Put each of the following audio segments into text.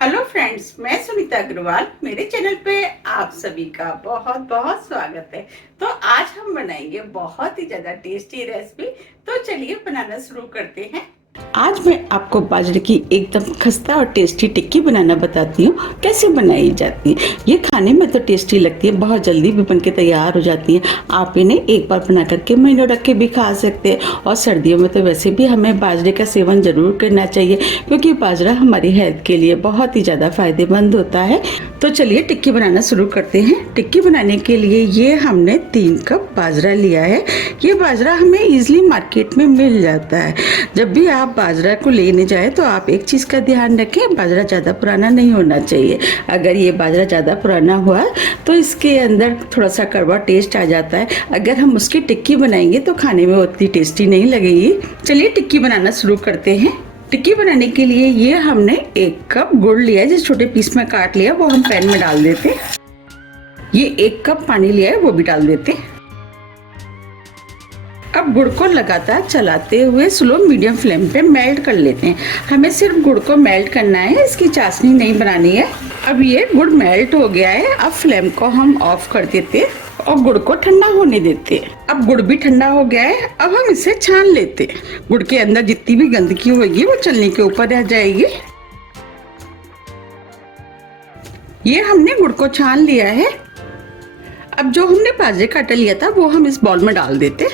Hello friends, मैं सुनीता अग्रवाल। मेरे channel पे आप सभी का बहुत बहुत स्वागत है। तो आज हम बनाएंगे बहुत ही ज्यादा टेस्टी रेसिपी। तो चलिए बनाना शुरू करते हैं। आज मैं आपको बाजरे की एकदम खस्ता और टेस्टी टिक्की बनाना बताती हूँ, कैसे बनाई जाती है। ये खाने में तो टेस्टी लगती है, बहुत जल्दी भी बनके तैयार हो जाती है। आप इन्हें एक बार बना करके महीनों रख के भी खा सकते हैं। और सर्दियों में तो वैसे भी हमें बाजरे का सेवन जरूर करना चाहिए, क्योंकि बाजरा हमारी हेल्थ के लिए बहुत ही ज़्यादा फायदेमंद होता है। तो चलिए टिक्की बनाना शुरू करते हैं। टिक्की बनाने के लिए ये हमने 3 कप बाजरा लिया है। ये बाजरा हमें इजीली मार्केट में मिल जाता है। जब भी आप बाजरा को लेने जाए तो आप एक चीज़ का ध्यान रखें, बाजरा ज़्यादा पुराना नहीं होना चाहिए। अगर ये बाजरा ज़्यादा पुराना हुआ तो इसके अंदर थोड़ा सा कड़वा टेस्ट आ जाता है। अगर हम उसकी टिक्की बनाएंगे तो खाने में उतनी टेस्टी नहीं लगेगी। चलिए टिक्की बनाना शुरू करते हैं। टिक्की बनाने के लिए ये हमने 1 कप गुड़ लिया है, जिस छोटे पीस में काट लिया वो हम पैन में डाल देते। ये 1 कप पानी लिया है, वो भी डाल देते। अब गुड़ को लगातार चलाते हुए स्लो मीडियम फ्लेम पे मेल्ट कर लेते हैं। हमें सिर्फ गुड़ को मेल्ट करना है, इसकी चाशनी नहीं बनानी है। अब ये गुड़ मेल्ट हो गया है। अब फ्लेम को हम ऑफ कर देते और गुड़ को ठंडा होने देते। अब गुड़ भी ठंडा हो गया है। अब हम इसे छान लेते। गुड़ के अंदर जितनी भी गंदगी होगी वो चलने के ऊपर रह जाएगी। ये हमने गुड़ को छान लिया है। अब जो हमने बाजरे का आटा लिया था वो हम इस बाउल में डाल देते।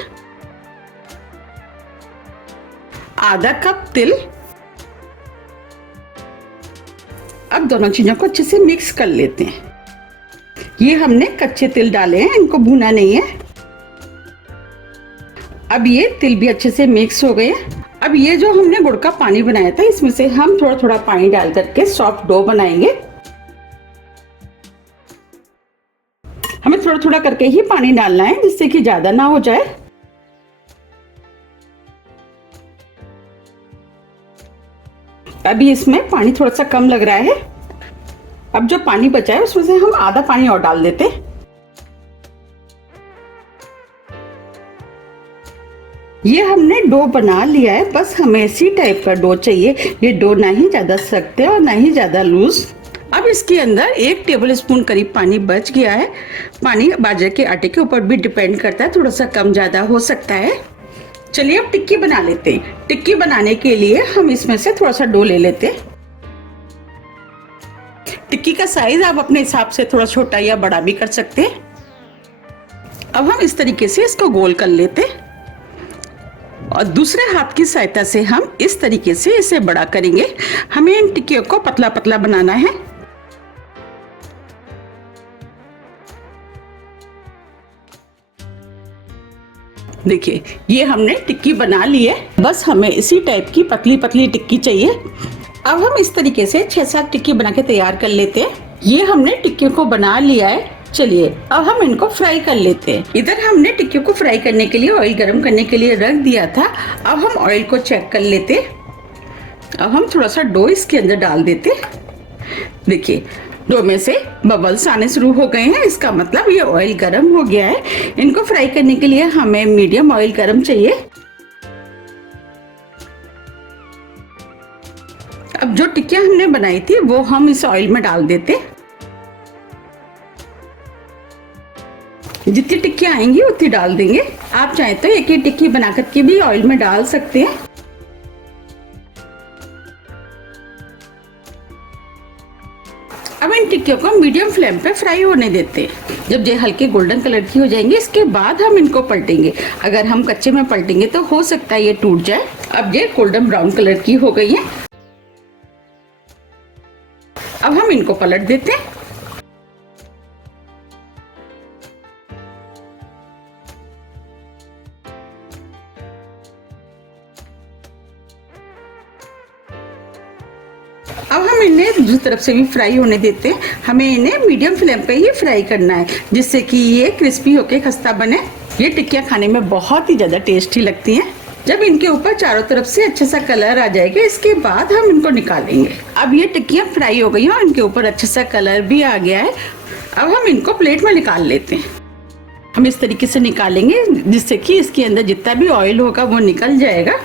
आधा कप तिल। अब दोनों चीजों को अच्छे से मिक्स कर लेते हैं। ये हमने कच्चे तिल डाले हैं, इनको भूना नहीं है। अब ये तिल भी अच्छे से मिक्स हो गए। अब ये जो हमने गुड़ का पानी बनाया था, इसमें से हम थोड़ा थोड़ा पानी डाल करके सॉफ्ट डो बनाएंगे। हमें थोड़ा थोड़ा करके ही पानी डालना है, जिससे कि ज्यादा ना हो जाए। अभी इसमें पानी थोड़ा सा कम लग रहा है। अब जो पानी बचा है उसमें से हम आधा पानी और डाल देते। ये हमने डो बना लिया है, बस हमें इसी टाइप का डो चाहिए। ये डो ना ही ज्यादा सख्त है और ना ही ज्यादा लूज। अब इसके अंदर 1 टेबल स्पून करीब पानी बच गया है। पानी बाजरे के आटे के ऊपर भी डिपेंड करता है, थोड़ा सा कम ज्यादा हो सकता है। चलिए अब टिक्की बना लेते हैं। टिक्की बनाने के लिए हम इसमें से थोड़ा सा डो ले लेते हैं। टिक्की का साइज आप अपने हिसाब से थोड़ा छोटा या बड़ा भी कर सकते हैं। अब हम इस तरीके से इसको गोल कर लेते और दूसरे हाथ की सहायता से हम इस तरीके से इसे बड़ा करेंगे। हमें इन टिक्कियों को पतला पतला बनाना है। देखिए, ये हमने टिक्की बना ली है। बस हमें इसी टाइप की पतली पतली टिक्की चाहिए। अब हम इस तरीके से 6-7 टिक्की बना के तैयार कर लेते हैं। ये हमने टिक्कियों को बना लिया है। चलिए अब हम इनको फ्राई कर लेते हैं। इधर हमने टिक्कियों को फ्राई करने के लिए ऑयल गर्म करने के लिए रख दिया था। अब हम ऑयल को चेक कर लेते। अब हम थोड़ा सा डो इसके अंदर डाल देते। देखिए, डो में से बबल्स आने शुरू हो गए हैं, इसका मतलब ये ऑयल गर्म हो गया है। इनको फ्राई करने के लिए हमें मीडियम ऑयल गर्म चाहिए। अब जो टिक्कियां हमने बनाई थी वो हम इस ऑयल में डाल देते। जितनी टिक्कियां आएंगी उतनी डाल देंगे। आप चाहें तो एक ही टिक्की बना करके भी ऑयल में डाल सकते हैं। अब इन टिक्कियों को मीडियम फ्लेम पे फ्राई होने देते। जब ये हल्के गोल्डन कलर की हो जाएंगे, इसके बाद हम इनको पलटेंगे। अगर हम कच्चे में पलटेंगे तो हो सकता है ये टूट जाए। अब ये गोल्डन ब्राउन कलर की हो गई है। अब हम इनको पलट देते हैं। अब हम इन्हें दूसरी तरफ से भी फ्राई होने देते हैं। हमें इन्हें मीडियम फ्लेम पे ही फ्राई करना है, जिससे कि ये क्रिस्पी होके खस्ता बने। ये टिक्कियां खाने में बहुत ही ज्यादा टेस्टी लगती हैं। जब इनके ऊपर चारों तरफ से अच्छा सा कलर आ जाएगा, इसके बाद हम इनको निकालेंगे। अब ये टिक्कियां फ्राई हो गई हैं और इनके ऊपर अच्छा सा कलर भी आ गया है। अब हम इनको प्लेट में निकाल लेते हैं। हम इस तरीके से निकालेंगे, जिससे कि इसके अंदर जितना भी ऑयल होगा वो निकल जाएगा।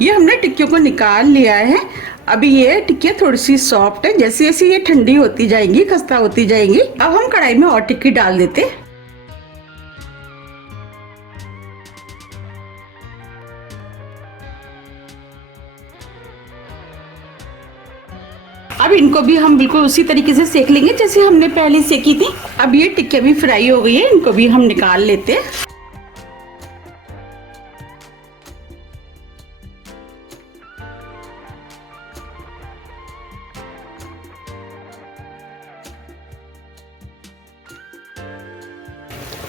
ये हमने टिक्कियों को निकाल लिया है। अभी ये टिक्कियाँ थोड़ी सी सॉफ्ट है, जैसे जैसे ये ठंडी होती जाएंगी, खस्ता होती जाएंगी। अब हम कढ़ाई में और टिक्की डाल देते। अब इनको भी हम बिल्कुल उसी तरीके से सेक लेंगे जैसे हमने पहले सेकी थी। अब ये टिक्कियाँ भी फ्राई हो गई है, इनको भी हम निकाल लेते हैं।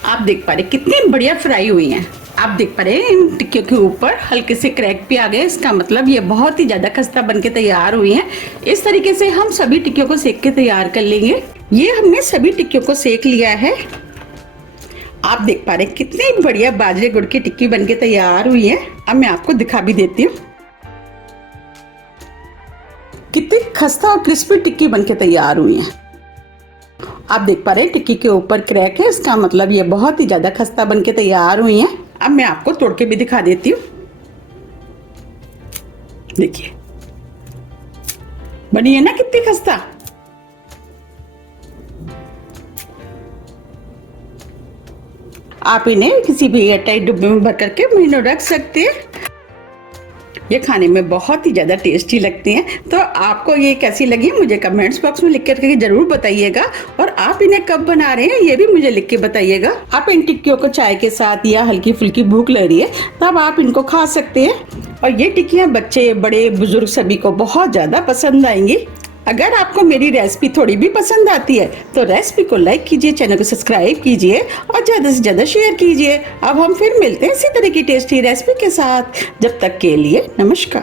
आप देख पा रहे कितनी बढ़िया फ्राई हुई हैं। आप देख पा रहे हैं इन टिक्कियों के ऊपर हल्के से क्रैक भी आ गए, इसका मतलब ये बहुत ही ज्यादा खस्ता बनके तैयार हुई हैं। इस तरीके से हम सभी टिक्कियों को सेक के तैयार कर लेंगे। ये हमने सभी टिक्कियों को सेक लिया है। आप देख पा रहे कितनी बढ़िया बाजरे गुड़ की टिक्की बनके तैयार हुई है। अब मैं आपको दिखा भी देती हूँ कितनी खस्ता और क्रिस्पी टिक्की बनके तैयार हुई है। आप देख पा रहे हैं टिक्की के ऊपर क्रैक है, इसका मतलब ये बहुत ही ज्यादा खस्ता बनके तैयार हुई हैं। अब मैं आपको तोड़ के भी दिखा देती हूँ। देखिए बनी है ना कितनी खस्ता। आप इन्हें किसी भी एयरटाइट डिब्बे में भर करके महीनों रख सकते हैं। ये खाने में बहुत ही ज़्यादा टेस्टी लगती हैं। तो आपको ये कैसी लगी मुझे कमेंट्स बॉक्स में लिख करके ज़रूर बताइएगा। और आप इन्हें कब बना रहे हैं ये भी मुझे लिख के बताइएगा। आप इन टिक्कियों को चाय के साथ या हल्की फुल्की भूख लग रही है तब आप इनको खा सकते हैं। और ये टिक्कियाँ बच्चे बड़े बुजुर्ग सभी को बहुत ज़्यादा पसंद आएंगी। अगर आपको मेरी रेसिपी थोड़ी भी पसंद आती है तो रेसिपी को लाइक कीजिए, चैनल को सब्सक्राइब कीजिए और ज़्यादा से ज़्यादा शेयर कीजिए। अब हम फिर मिलते हैं इसी तरह की टेस्टी रेसिपी के साथ। जब तक के लिए नमस्कार।